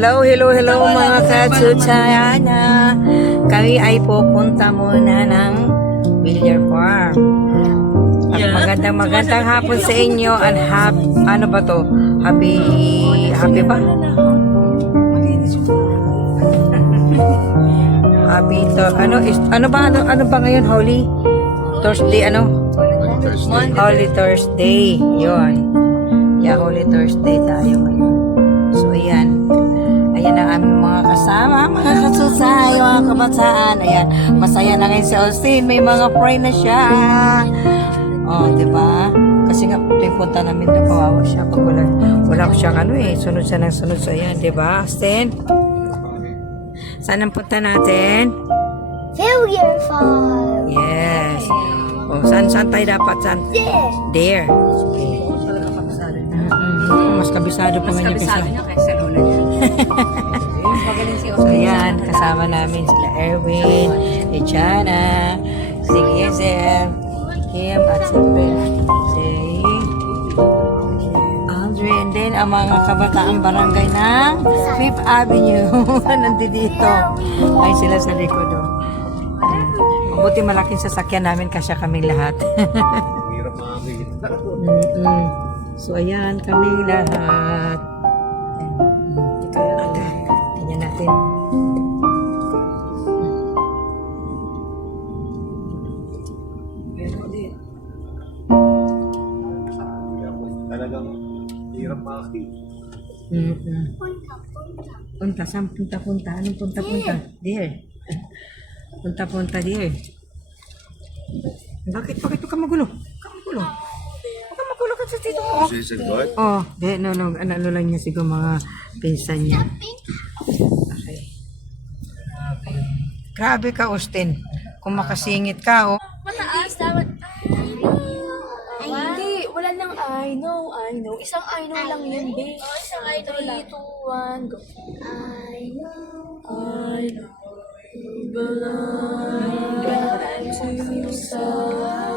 Hello, hello, hello mga katsutsayana. Kami ay pupunta muna ng Villar Farm. At magandang hapon sa inyo and ano ba to? Happy ba? Happy to, ano ba ngayon? Holy Thursday, Holy Thursday. Yun. Yeah, Holy Thursday tayo ngayon. So, ayan. Ayan ang aming mga kasama, mga kasusay, mga kabataan. Ayan, masaya na ngayon si Austin. May mga pray na siya. Oh, diba? Kasi nga, punta namin doon, kawawa siya. Pag wala ko siya sunod siya ng sunod. So, ayan, diba, Austin? Saan ang punta natin? Villar Farm. Yes. Oh, saan tayo dapat? Saan? There. Okay. Mas kabisado pa nga niya kaysa Lola niya. So yan, kasama namin sila Erwin, Echana, si Gizel, Kim, at si Andre, and then ang mga kabataang barangay ng 5th Avenue. Nandito. Ay sila sa likod. Mabuti malaking sasakyan namin kasi kaming lahat. So, ayan kami lahat. Tingnan natin. Talagang hirap makakita. Punta, saan punta? Anong punta? Dear. Punta, dear. Bakit ka magulo? Magulo ka sa tito mo. She's a god. Oh, no. Ano lang niya siguro mga pinsan niya. Okay. Grabe ka, Austin. Kung makasingit ka, oh. Mataas, dapat. Ay, hindi. Wala lang I know. Isang I know lang yun, babe. Isang I know lang. 3, 2, 1, go. I know.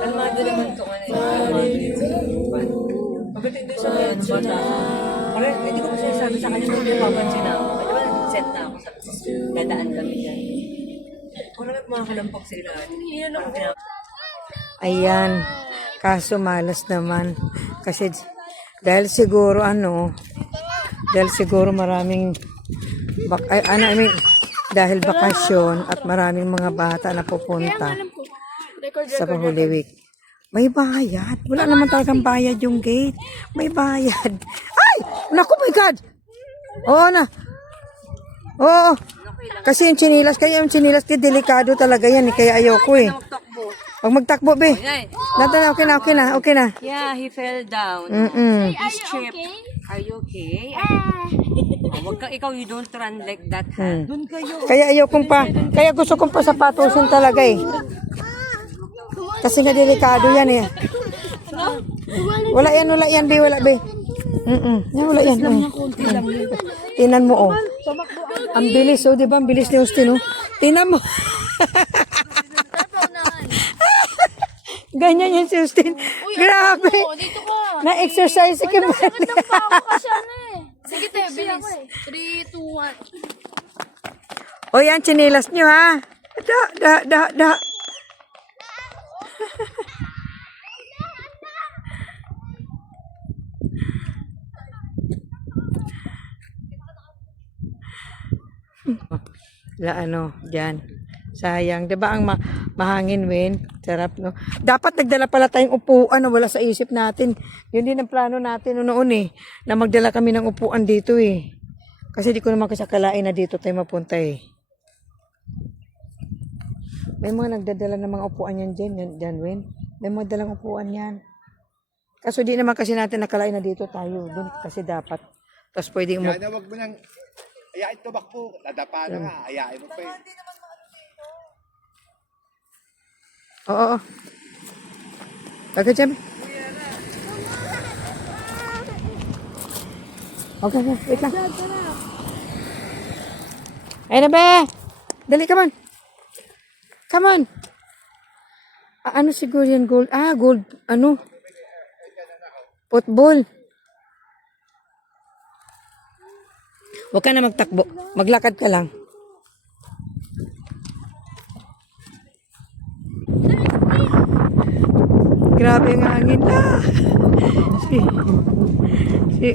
Kalmado naman ito Pagdating doon sa bata, parang hindi ko pa sinasabi sa kanya kung papansin na ako. Di ba nag-set na ako sa dadaan kami dyan. Parang nagmakalampag sila. Ayan. Kaso malas naman. Kasi dahil siguro maraming dahil bakasyon at maraming mga bata na pupunta sa Holy Week. May bayad. Wala naman talagang bayad yung gate. May bayad. Ay! Naku, my God! Oo na. Oo. Kasi yung chinilas, delikado talaga yan. Kaya ayoko eh. Huwag magtakbo, be. Okay na. Yeah, he fell down. He's tripped. Are you okay? Wag ka, ikaw, you don't run like that, ha? Doon kayo. Kaya gusto kong pasapatusin talaga eh. Kasi nga delikado yan eh. Wala yan, be. Wala yan. Tinan mo, oh. Ang bilis, oh. Diba? Ang bilis ni Austin, oh. Tinan mo. Ganyan yan si Austin. Grabe. Dito ka. Na-exercise si Kimberly. Sakit ng pako kasi Sige tayo, bilis. 3, 2, 1. O yan, chinilas nyo ha. Da. Dyan. Sayang, 'di ba ang mahangin, Win? Sarap, no? Dapat nagdala pala tayong upuan na wala sa isip natin. Yun din ang plano natin noon eh, na magdala kami ng upuan dito eh. Kasi di ko naman kasakalain na dito tayo mapunta eh. May mga nagdadala ng mga upuan yan dyan, Win. May mga dalang upuan yan. Kaso di naman kasi natin nakalain na dito tayo. Doon kasi dapat. Tapos pwede Kaya na wag mo nang ayain tumakbo. Nadapa na nga. Ayain mo pa eh. Oo. Tagad dyan. Okay, wait lang. Ayun na, be! Dali, come on. Ano siguro yan, gold? Gold, football. Huwag ka na magtakbo. Maglakad ka lang. Grabe ang hangin na. Si, si,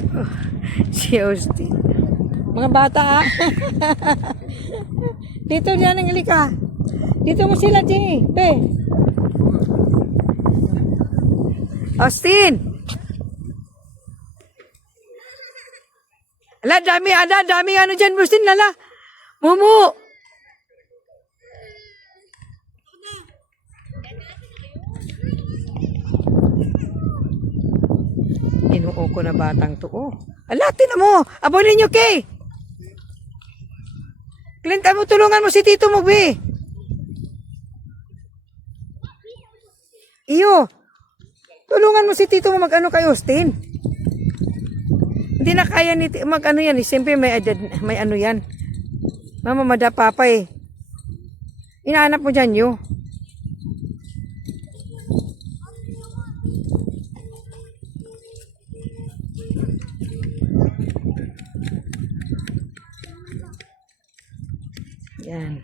si Austin. Mga bata ah. Dito dyan ang halika. Dito mo sila, Jay. Pe. Austin! Ala, dami ano dyan, Austin, lala. Mumu! Inuo ko na batang to, oh. Ala, tinan mo! Abonin nyo, Kay! Clint, mo, tulungan mo si Tito mo, be. Iyo! Tulungan mo si Tito mo mag-ano kay Austin. Hindi na kaya ni mag-ano yan. Siyempre may ano yan. Mama, madapa pa eh. Inaanap mo dyan yun. Yan.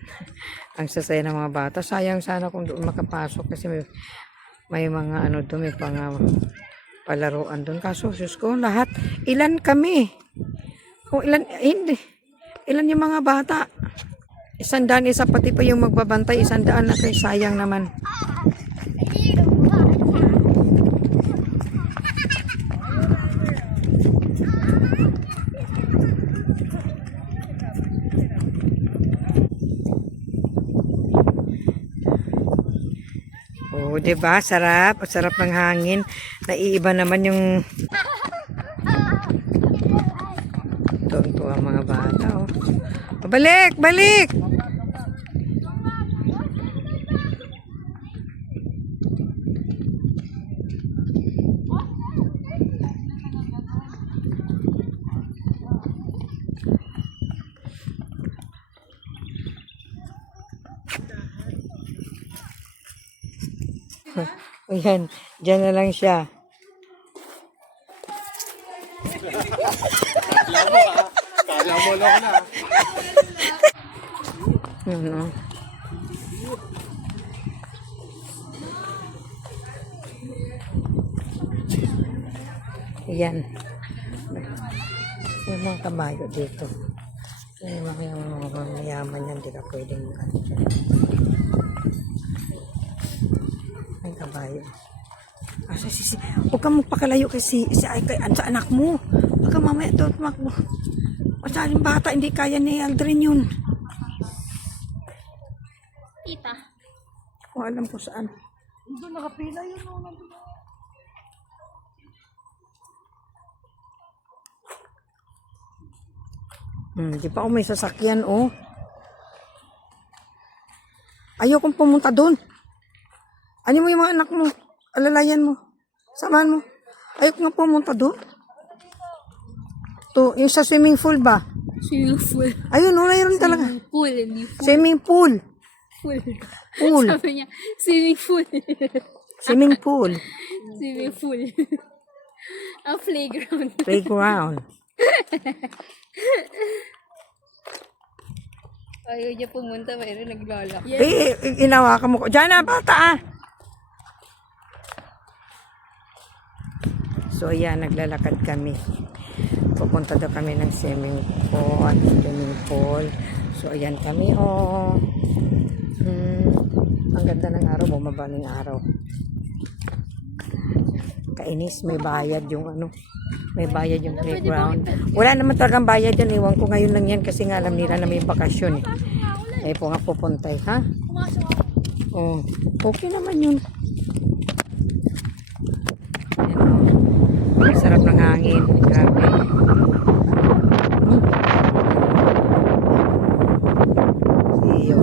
Ang sasaya ng mga bata. Sayang sana kung doon makapasok kasi may mga ano doon, may palaruan doon. Kaso, sus ko, lahat. Ilan kami? O ilan, hindi. Ilan yung mga bata? 100, isa pati pa yung magbabantay. 100 na kayo, sayang naman. Oh, 'di ba? Sarap, sarap ng hangin. Naiiba naman yung tuwa ang mga bata, oh. Balik, balik. Ayan, dyan na lang siya. Kala mo lang na. Ano? Ayan. May mga kabayo dito. May mga mayaman yan, di ka pwedeng ano dyan. Ay, kabayo. Asa si huwag kang magpakalayo kasi kay sa anak mo. Huwag kang mamaya doon tumakbo. Masaling bata, hindi kaya ni Aldrin yun. Tita. Kung alam ko saan. Doon nakapila yun. Di pa ako may sasakyan, oh. Ayokong pumunta doon. Ano mo yung mga anak mo? Alalayan mo. Samahan mo. Ayoko nga pumunta doon. To, yung sa swimming pool ba? Swimming pool. Ayun, oh, mayroon talaga. Pool, hindi pool. Swimming pool. Pool. Pool. Sabi niya, swimming pool. Swimming pool. Swimming pool. Ang playground. Playground. Ayaw niya pumunta, mayroon naglalak. Inawakan mo ko. Diyan na, bata ah. So, ayan, naglalakad kami. Pupunta daw kami ng swimming pool. So, ayan kami, oh. Ang ganda ng araw, bumaba ng araw. Kainis, may bayad yung ano. May bayad yung playground. Wala naman talagang bayad yan. Iwan ko ngayon lang yan kasi nga alam nila na may bakasyon eh. Ay po nga pupuntay, ha? Oh, okay naman yun. Ang sarap ng hangin. Grabe. Iyo.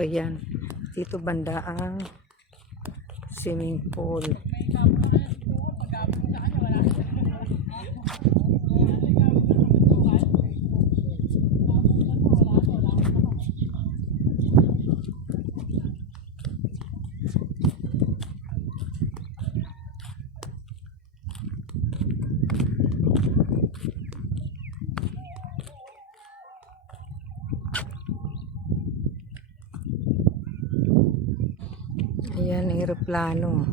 ayan. Dito banda ang swimming pool. Ayan, aeroplano.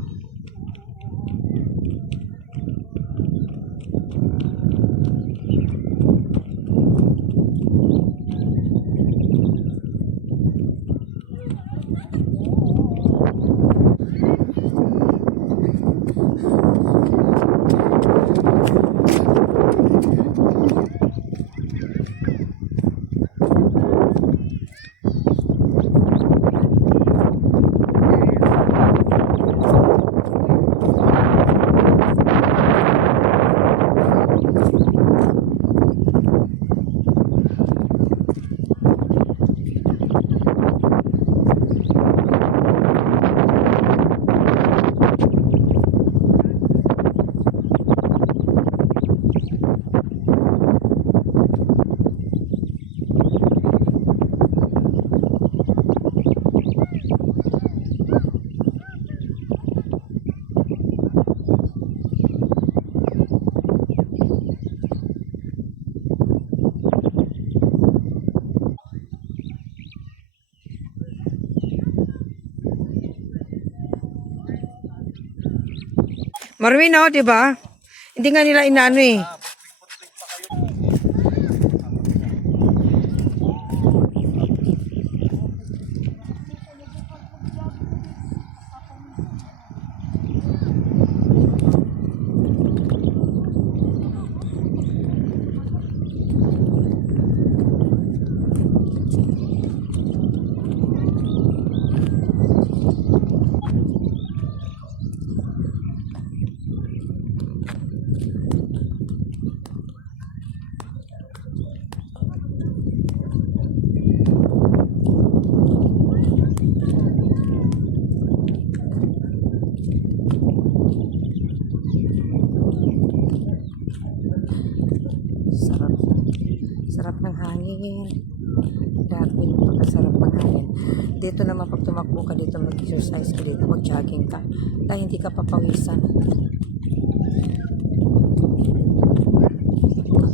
Marwin, oh, di ba? Hindi nga nila inaano eh. Sarap. Sarap ng hangin. Grabe, napakasarap ng hangin. Dito naman pag tumakbo ka dito, mag-exercise ka dito, mag-jogging ka. Dahil hindi ka papawisan.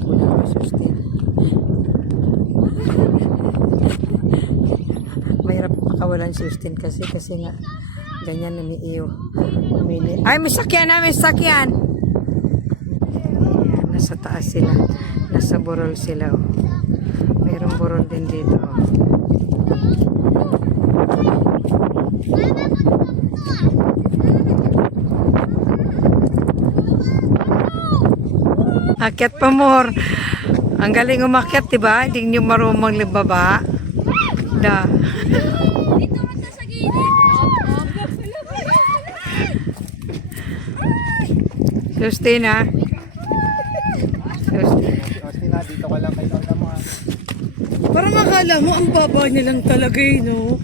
Wala ka sustain. Mahirap pakawalan sustain kasi nga ganyan na ni Iyo. Ay, may sakyan na, may sakyan! Ayan, nasa taas sila. Nasa burol sila. Oh. Mayroong burol din dito. Oh. Akyat pa more. Ang galing umakyat, diba? Hindi nyo marumang libaba. Da. Sustain ha. Sustain. Dito ka lang kay Lola mo ha. Parang akala mo, ang baba niya lang talaga eh, no?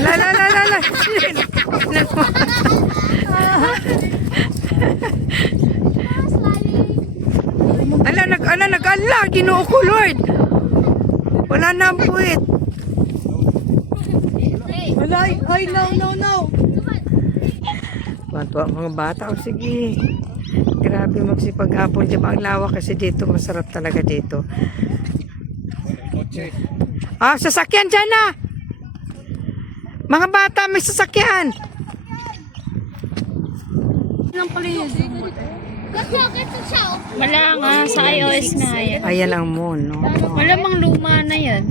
La. Ala, Ginoo ko, Lord. Wala na ang puwit. Wala, ay, no. Tuwa mga bata, o sige. Grabe magsipag-apon. Diba ang lawak kasi dito, masarap talaga dito. Ah, sasakyan dyan na. Mga bata, may sasakyan. Wala nga, sa iOS nga yan. Ayan ang moon, no? Malamang luma na yan.